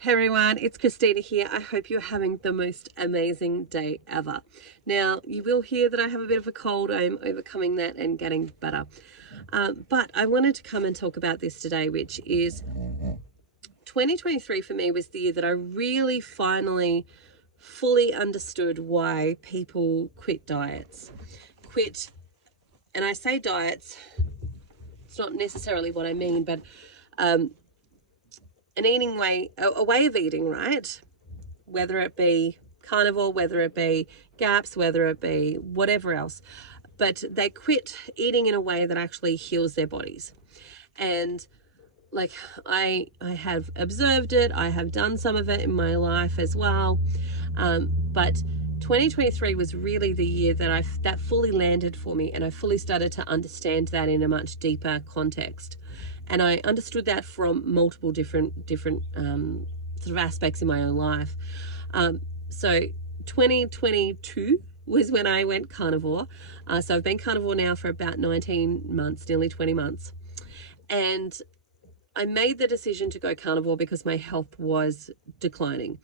Hey everyone, it's Christina here. I hope you're having the most amazing day ever. Now, you will hear that I have a bit of a cold. I'm overcoming that and getting better. But I wanted to come and talk about this today, which is 2023 for me was the year that I really finally fully understood why people quit diets. And I say diets, it's not necessarily what I mean, but a way of eating, right? Whether it be carnivore, whether it be GAPS, whether it be whatever else. But they quit eating in a way that actually heals their bodies. And like I have observed it, I have done some of it in my life as well. But 2023 was really the year that that fully landed for me, and I fully started to understand that in a much deeper context. And I understood that from multiple different sort of aspects in my own life. So 2022 was when I went carnivore. So I've been carnivore now for about 19 months, nearly 20 months. And I made the decision to go carnivore because my health was declining.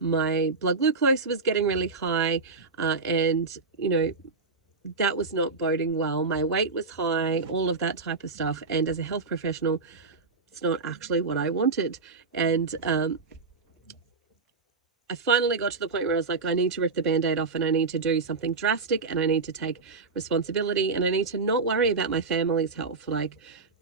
My blood glucose was getting really high, and that was not boding well. My weight was high, all of that type of stuff. And as a health professional, it's not actually what I wanted. And I finally got to the point where I was like, I need to rip the Band-Aid off, and I need to do something drastic, and I need to take responsibility, and I need to not worry about my family's health.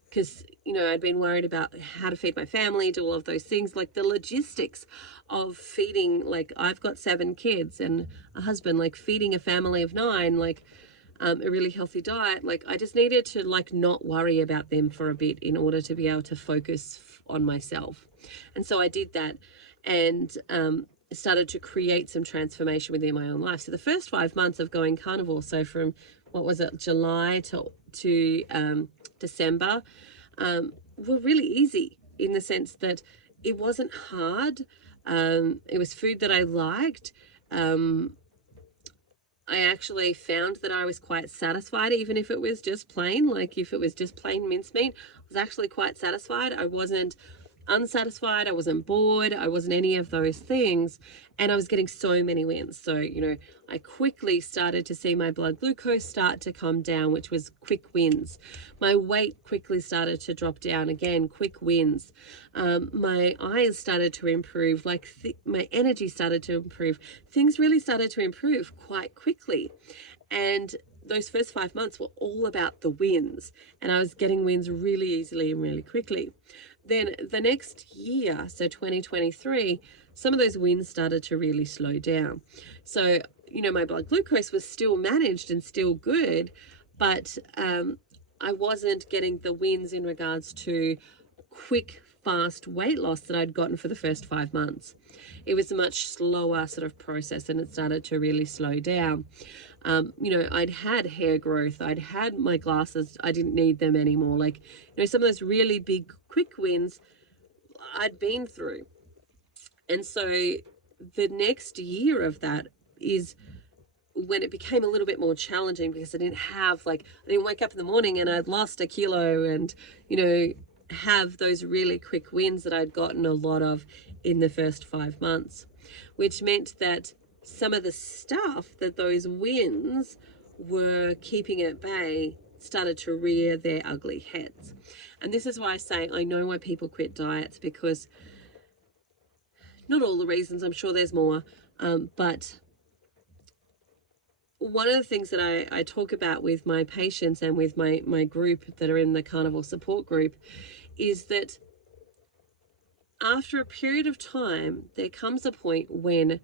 Because, I'd been worried about how to feed my family, do all of those things, like the logistics of feeding. Like, I've got 7 kids and a husband, like feeding a family of 9, a really healthy diet. Like, I just needed to not worry about them for a bit in order to be able to focus on myself. And so I did that, and started to create some transformation within my own life. So the first 5 months of going carnivore, so from July to December, were really easy in the sense that it wasn't hard. It was food that I liked. I actually found that I was quite satisfied, even if it was just plain. Like, if it was just plain mincemeat, I was actually quite satisfied. I wasn't unsatisfied, I wasn't bored, I wasn't any of those things, and I was getting so many wins. So I quickly started to see my blood glucose start to come down, which was quick wins. My weight quickly started to drop down, again, quick wins. My eyes started to improve, my energy started to improve. Things really started to improve quite quickly. And those first 5 months were all about the wins, and I was getting wins really easily and really quickly. Then the next year, so 2023, some of those wins started to really slow down. So, my blood glucose was still managed and still good, but I wasn't getting the wins in regards to quick, fast weight loss that I'd gotten for the first 5 months. It was a much slower sort of process, and it started to really slow down. I'd had hair growth, I'd had my glasses, I didn't need them anymore. Some of those really big quick wins I'd been through. And so the next year of that is when it became a little bit more challenging, because I didn't wake up in the morning and I'd lost a kilo and, have those really quick wins that I'd gotten a lot of in the first 5 months, which meant that some of the stuff that those wins were keeping at bay started to rear their ugly heads. And this is why I say I know why people quit diets, because not all the reasons, I'm sure there's more, but one of the things that I talk about with my patients and with my group that are in the carnivore support group is that after a period of time, there comes a point when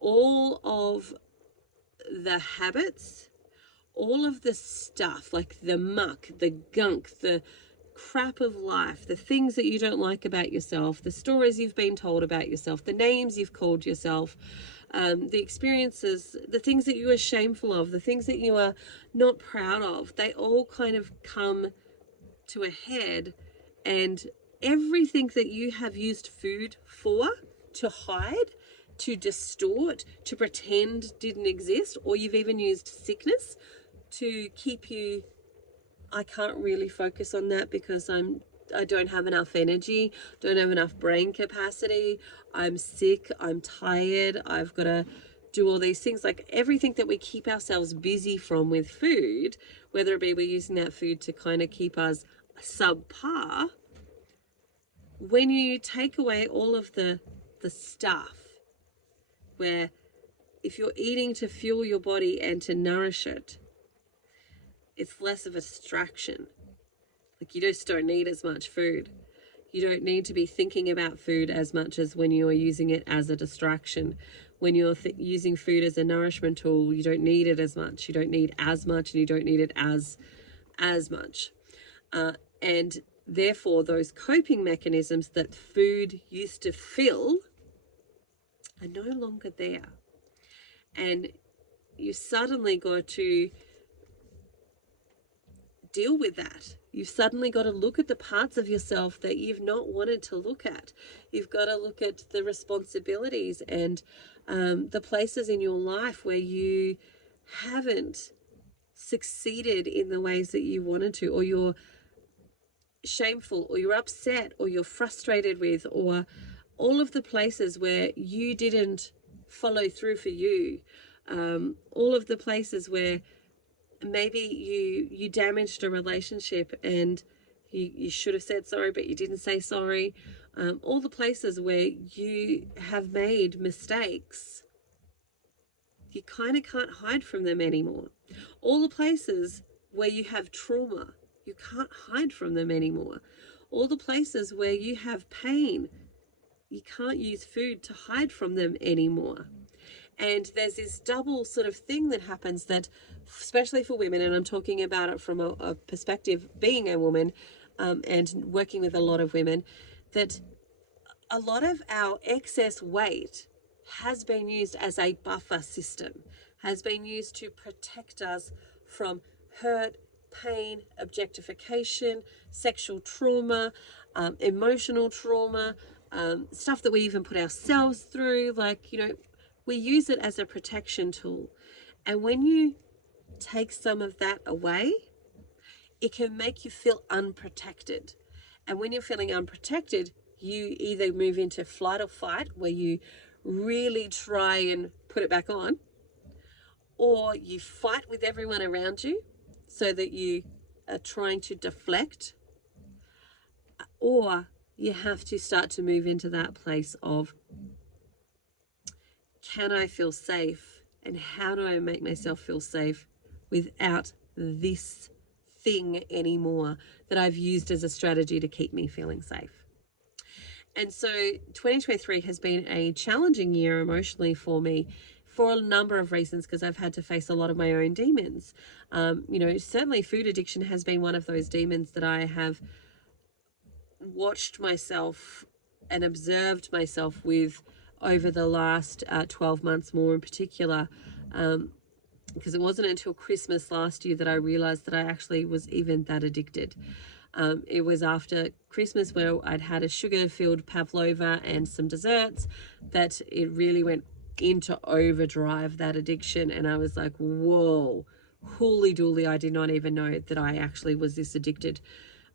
all of the habits, all of the stuff, like the muck, the gunk, the crap of life, the things that you don't like about yourself, the stories you've been told about yourself, the names you've called yourself, the experiences, the things that you are shameful of, the things that you are not proud of, they all kind of come to a head. And everything that you have used food for, to hide, to distort, to pretend didn't exist, or you've even used sickness to keep you, I can't really focus on that because I'm I don't have enough energy, don't have enough brain capacity, I'm sick, I'm tired, I've got to do all these things. Like everything that we keep ourselves busy from with food, whether it be we're using that food to kind of keep us subpar, when you take away all of the stuff where if you're eating to fuel your body and to nourish it, it's less of a distraction. Like you just don't need as much food. You don't need to be thinking about food as much as when you're using it as a distraction. When you're using food as a nourishment tool, you don't need it as much. You don't need as much, and you don't need it as much. And therefore, those coping mechanisms that food used to fill are no longer there. And you suddenly got to deal with that. You've suddenly got to look at the parts of yourself that you've not wanted to look at. You've got to look at the responsibilities and the places in your life where you haven't succeeded in the ways that you wanted to, or you're shameful, or you're upset, or you're frustrated with, or all of the places where you didn't follow through for you. All of the places where maybe you damaged a relationship and you should have said sorry, but you didn't say sorry. All the places where you have made mistakes, you kind of can't hide from them anymore. All the places where you have trauma, you can't hide from them anymore. All the places where you have pain, you can't use food to hide from them anymore. And there's this double sort of thing that happens that, especially for women, and I'm talking about it from a perspective being a woman and working with a lot of women, that a lot of our excess weight has been used as a buffer system, has been used to protect us from hurt, pain, objectification, sexual trauma, emotional trauma, stuff that we even put ourselves through. Like, you know, we use it as a protection tool. And when you take some of that away, it can make you feel unprotected. And when you're feeling unprotected, you either move into flight or fight, where you really try and put it back on, or you fight with everyone around you so that you are trying to deflect, or you have to start to move into that place of, can I feel safe, and how do I make myself feel safe without this thing anymore that I've used as a strategy to keep me feeling safe? And so 2023 has been a challenging year emotionally for me for a number of reasons, because I've had to face a lot of my own demons. You know, certainly food addiction has been one of those demons that I have watched myself and observed myself with over the last 12 months, more in particular, because it wasn't until Christmas last year that I realized that I actually was even that addicted. It was after Christmas, where I'd had a sugar-filled pavlova and some desserts, that it really went into overdrive, that addiction. And I was like, whoa, holy dooly, I did not even know that I actually was this addicted.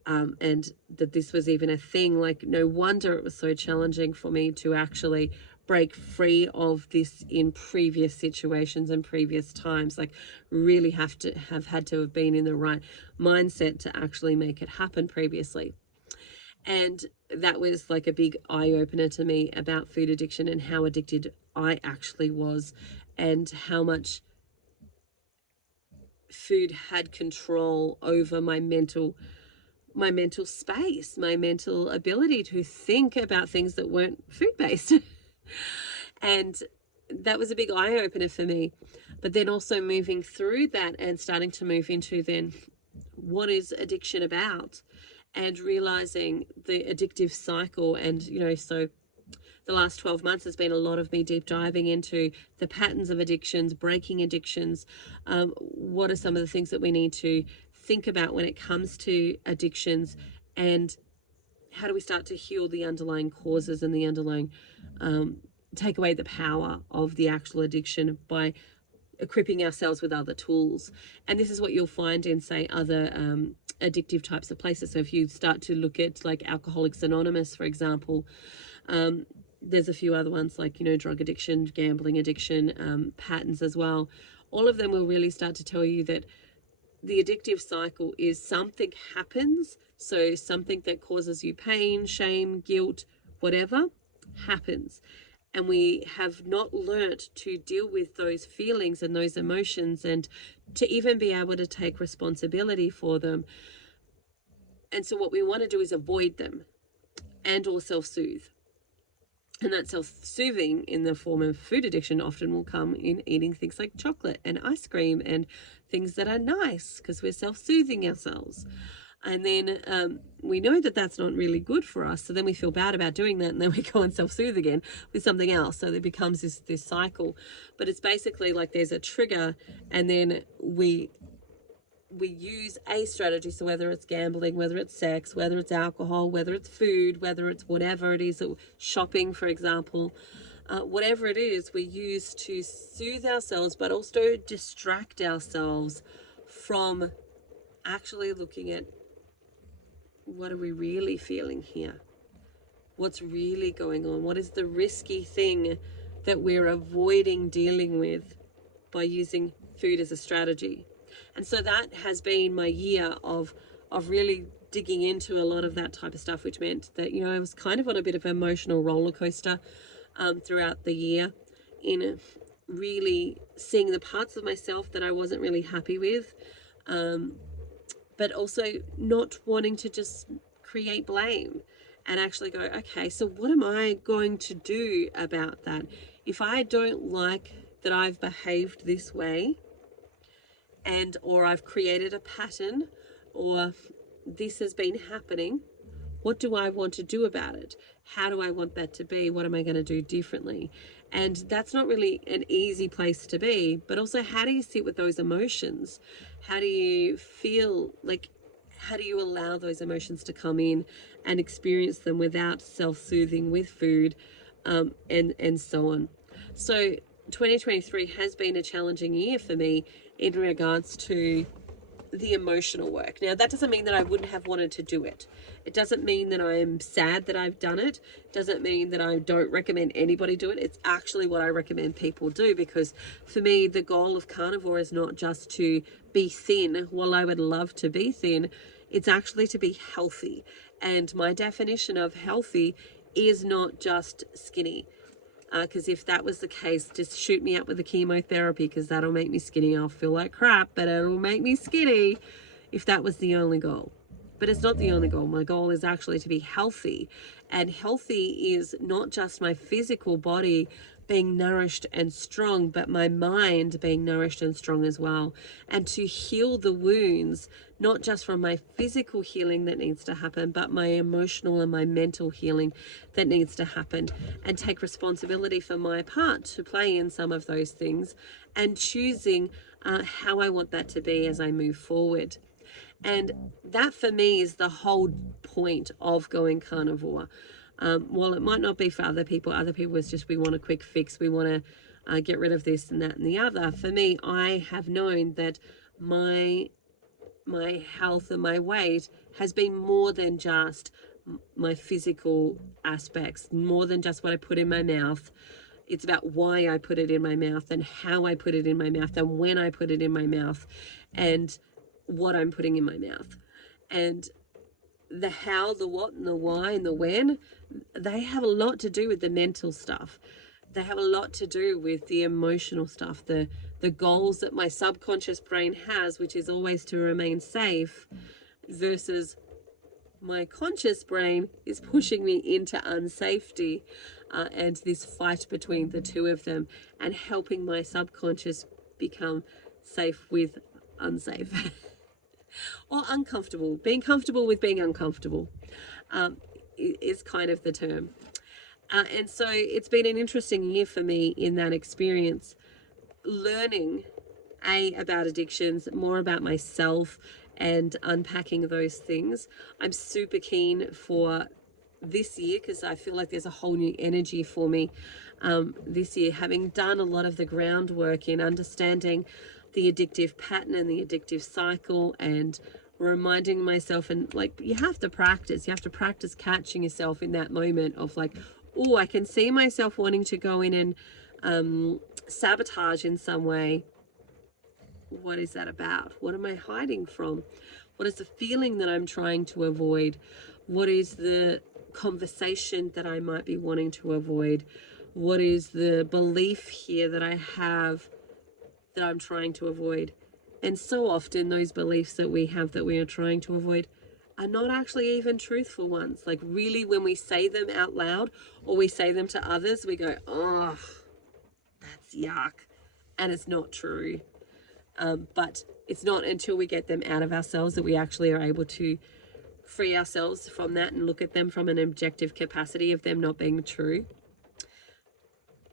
And that this was even a thing. Like, no wonder it was so challenging for me to actually break free of this in previous situations and previous times. Like, really have had to have been in the right mindset to actually make it happen previously. And that was like a big eye-opener to me about food addiction and how addicted I actually was, and how much food had control over my mental space, my mental ability to think about things that weren't food-based. And that was a big eye-opener for me. But then also moving through that and starting to move into then, what is addiction about? And realizing the addictive cycle. And, you know, so the last 12 months has been a lot of me deep diving into the patterns of addictions, breaking addictions. What are some of the things that we need to think about when it comes to addictions, and how do we start to heal the underlying causes and the underlying take away the power of the actual addiction by equipping ourselves with other tools. And this is what you'll find in, say, other addictive types of places. So if you start to look at like Alcoholics Anonymous, for example, there's a few other ones like, you know, drug addiction, gambling addiction, patterns as well. All of them will really start to tell you that the addictive cycle is something happens. So something that causes you pain, shame, guilt, whatever happens. And we have not learnt to deal with those feelings and those emotions, and to even be able to take responsibility for them. And so what we want to do is avoid them and or self-soothe. And that self-soothing in the form of food addiction often will come in eating things like chocolate and ice cream and things that are nice, because we're self-soothing ourselves. And then we know that that's not really good for us. So then we feel bad about doing that. And then we go and self-soothe again with something else. So there becomes this cycle. But it's basically like there's a trigger, and then we use a strategy. So whether it's gambling, whether it's sex, whether it's alcohol, whether it's food, whether it's whatever it is, shopping, for example, whatever it is, we use to soothe ourselves, but also distract ourselves from actually looking at what are we really feeling here? What's really going on? What is the risky thing that we're avoiding dealing with by using food as a strategy? And so that has been my year of really digging into a lot of that type of stuff, which meant that, you know, I was kind of on a bit of an emotional roller coaster throughout the year, in really seeing the parts of myself that I wasn't really happy with, but also not wanting to just create blame and actually go, okay, so what am I going to do about that? If I don't like that I've behaved this way, and or I've created a pattern, or this has been happening, what do I want to do about it? How do I want that to be? What am I going to do differently? And that's not really an easy place to be, but also, how do you sit with those emotions? How do you feel? Like, how do you allow those emotions to come in and experience them without self-soothing with food, and so on. So 2023 has been a challenging year for me in regards to the emotional work. Now, that doesn't mean that I wouldn't have wanted to do it. It doesn't mean that I'm sad that I've done it. It doesn't mean that I don't recommend anybody do it. It's actually what I recommend people do, because for me, the goal of carnivore is not just to be thin. While I would love to be thin, it's actually to be healthy. And my definition of healthy is not just skinny. Because if that was the case, just shoot me up with the chemotherapy, because that'll make me skinny. I'll feel like crap, but it'll make me skinny if that was the only goal. But it's not the only goal. My goal is actually to be healthy. And healthy is not just my physical body being nourished and strong, but my mind being nourished and strong as well. And to heal the wounds, not just from my physical healing that needs to happen, but my emotional and my mental healing that needs to happen, and take responsibility for my part to play in some of those things, and choosing how I want that to be as I move forward. And that for me is the whole point of going carnivore. While it might not be for other people is just, we want a quick fix, we want to get rid of this and that and the other. For me, I have known that my health and my weight has been more than just my physical aspects, more than just what I put in my mouth. It's about why I put it in my mouth, and how I put it in my mouth, and when I put it in my mouth, and what I'm putting in my mouth. And the how, the what, and the why, and the when, they have a lot to do with the mental stuff. They have a lot to do with the emotional stuff, the goals that my subconscious brain has, which is always to remain safe, versus my conscious brain is pushing me into unsafety, and this fight between the two of them, and helping my subconscious become safe with unsafe. Or uncomfortable. Being comfortable with being uncomfortable is kind of the term. And so it's been an interesting year for me in that experience, learning about addictions, more about myself, and unpacking those things. I'm super keen for this year, because I feel like there's a whole new energy for me this year, having done a lot of the groundwork in understanding the addictive pattern and the addictive cycle, and reminding myself, and like, you have to practice catching yourself in that moment of like, oh, I can see myself wanting to go in and sabotage in some way. What is that about? What am I hiding from? What is the feeling that I'm trying to avoid? What is the conversation that I might be wanting to avoid? What is the belief here that I have that I'm trying to avoid? And so often those beliefs that we have that we are trying to avoid are not actually even truthful ones. Like, really, when we say them out loud or we say them to others, we go, oh, that's yuck. And it's not true. But it's not until we get them out of ourselves that we actually are able to free ourselves from that and look at them from an objective capacity of them not being true.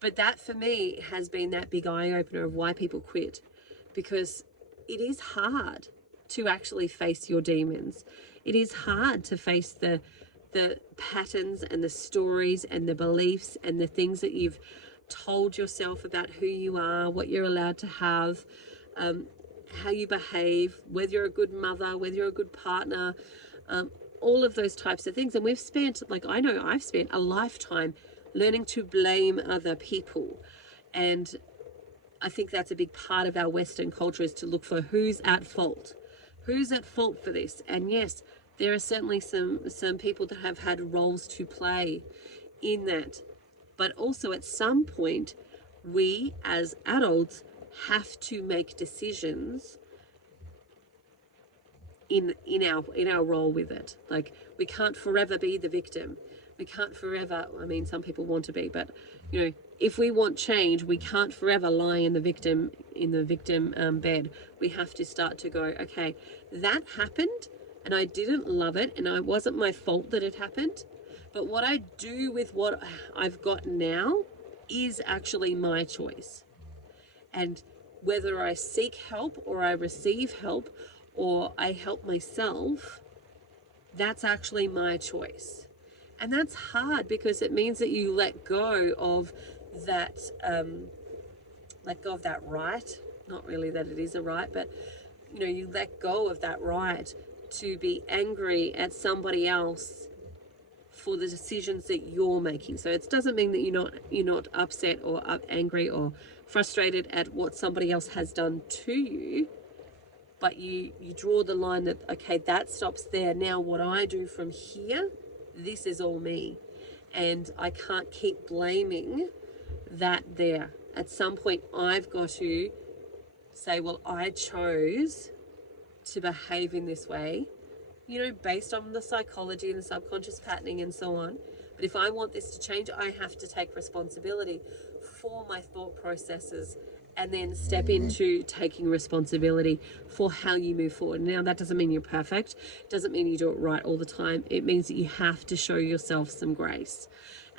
But that for me has been that big eye opener of why people quit, because it is hard to actually face your demons. It is hard to face the patterns and the stories and the beliefs and the things that you've told yourself about who you are, what you're allowed to have, how you behave, whether you're a good mother, whether you're a good partner, all of those types of things. And we've spent, like, I know I've spent a lifetime learning to blame other people. And I think that's a big part of our Western culture, is to look for who's at fault. Who's at fault for this? And yes, there are certainly some people that have had roles to play in that. But also at some point, we as adults have to make decisions in our role with it. Like, we can't forever be the victim. We can't forever, I mean, some people want to be, but you know, if we want change, we can't forever lie in the victim bed. We have to start to go, okay, that happened and I didn't love it, and it wasn't my fault that it happened, but what I do with what I've got now is actually my choice. And whether I seek help or I receive help or I help myself, that's actually my choice. And that's hard, because it means that you let go of that, right. Not really that it is a right, but you know, you let go of that right to be angry at somebody else for the decisions that you're making. So it doesn't mean that you're not upset or angry or frustrated at what somebody else has done to you, but you draw the line that, okay, that stops there. Now what I do from here, this is all me, and I can't keep blaming that there. At some point I've got to say, well, I chose to behave in this way, you know, based on the psychology and the subconscious patterning and so on. But if I want this to change, I have to take responsibility for my thought processes, and then step into taking responsibility for how you move forward. Now, that doesn't mean you're perfect. It doesn't mean you do it right all the time. It means that you have to show yourself some grace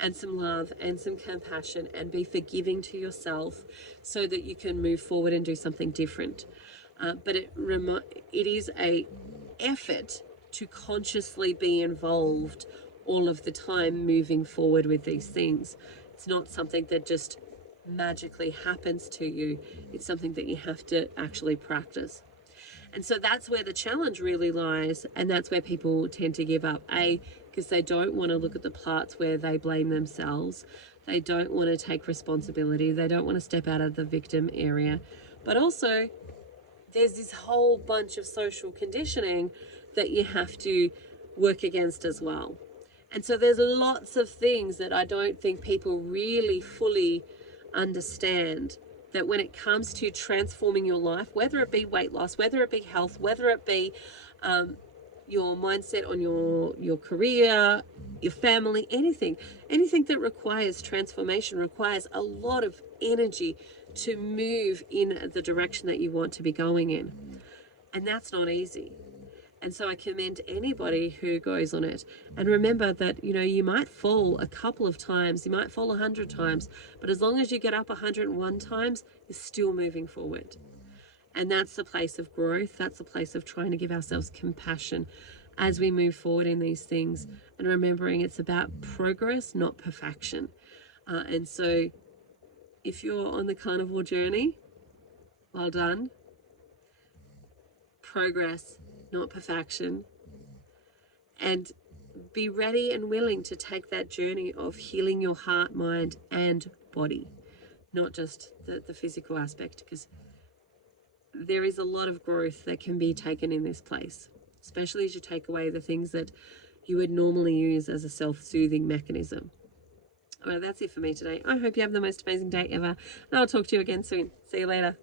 and some love and some compassion, and be forgiving to yourself so that you can move forward and do something different. But it is a effort to consciously be involved all of the time moving forward with these things. It's not something that just magically happens to you. It's something that you have to actually practice. And so that's where the challenge really lies, and that's where people tend to give up. Because they don't want to look at the parts where they blame themselves. They don't want to take responsibility. They don't want to step out of the victim area. But also, there's this whole bunch of social conditioning that you have to work against as well. And so there's lots of things that I don't think people really fully understand, that when it comes to transforming your life, whether it be weight loss, whether it be health, whether it be your mindset on your career, your family, anything that requires transformation requires a lot of energy to move in the direction that you want to be going in. And that's not easy. And so I commend anybody who goes on it. And remember that, you know, you might fall a couple of times, you might fall 100 times, but as long as you get up 101 times, you're still moving forward. And that's the place of growth. That's the place of trying to give ourselves compassion as we move forward in these things, and remembering it's about progress, not perfection. And so if you're on the carnivore journey, well done. Progress, not perfection. And be ready and willing to take that journey of healing your heart, mind, and body, not just the physical aspect, because there is a lot of growth that can be taken in this place, especially as you take away the things that you would normally use as a self-soothing mechanism. All right, that's it for me today. I hope you have the most amazing day ever, and I'll talk to you again soon. See you later.